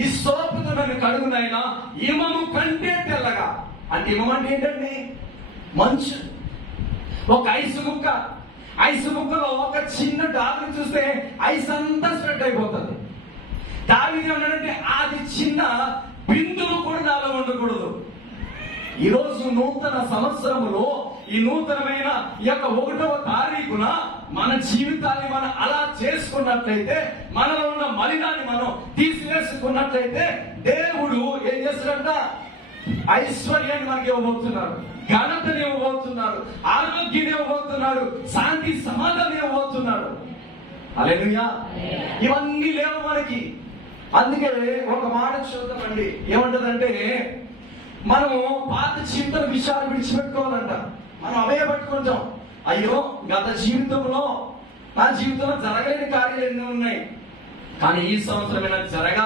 ఈ సోపుతో నన్ను కడుగునైనా హిమము కంటే తెల్లగా. అంటే హిమం అంటే ఏంటండి? మంచు. ఒక ఐసు ముక్క, ఐసు ముక్కలో ఒక చిన్న డాబుని చూస్తే ఐస్ అంతా స్ప్రెడ్ అయిపోతుంది. దావీదు ఏమన్నాడంటే అది చిన్న బిందువు కూడా నాలో ఉండకూడదు. ఈరోజు నూతన సంవత్సరములో ఈ నూతనమైన ఈ యొక్క 1వ తారీఖున మన జీవితాన్ని మనం అలా చేసుకున్నట్లయితే, మనలో ఉన్న మలినాన్ని మనం తీసివేసుకున్నట్లయితే, దేవుడు ఏం చేస్తాడంట? ఐశ్వర్యాన్ని మనకి ఇవ్వబోతున్నాడు, ఘనతని ఇవ్వబోతున్నాడు, ఆరోగ్యాన్ని ఇవ్వబోతున్నాడు, శాంతి సమాధానం ఇవ్వబోతున్నాడు. హల్లెలూయా. ఇవన్నీ లేవు మనకి. అందుకే ఒక మాట చూద్దామండి. ఏమంటదంటే, మనము పాత జీవితం విషయాలు విడిచిపెట్టుకోవాలంట. మనం అవే పట్టుకుంటాం. అయ్యో గత జీవితంలో నా జీవితంలో జరగలేని కార్యాలు ఎన్నో ఉన్నాయి, కానీ ఈ సంవత్సరం జరగాలి.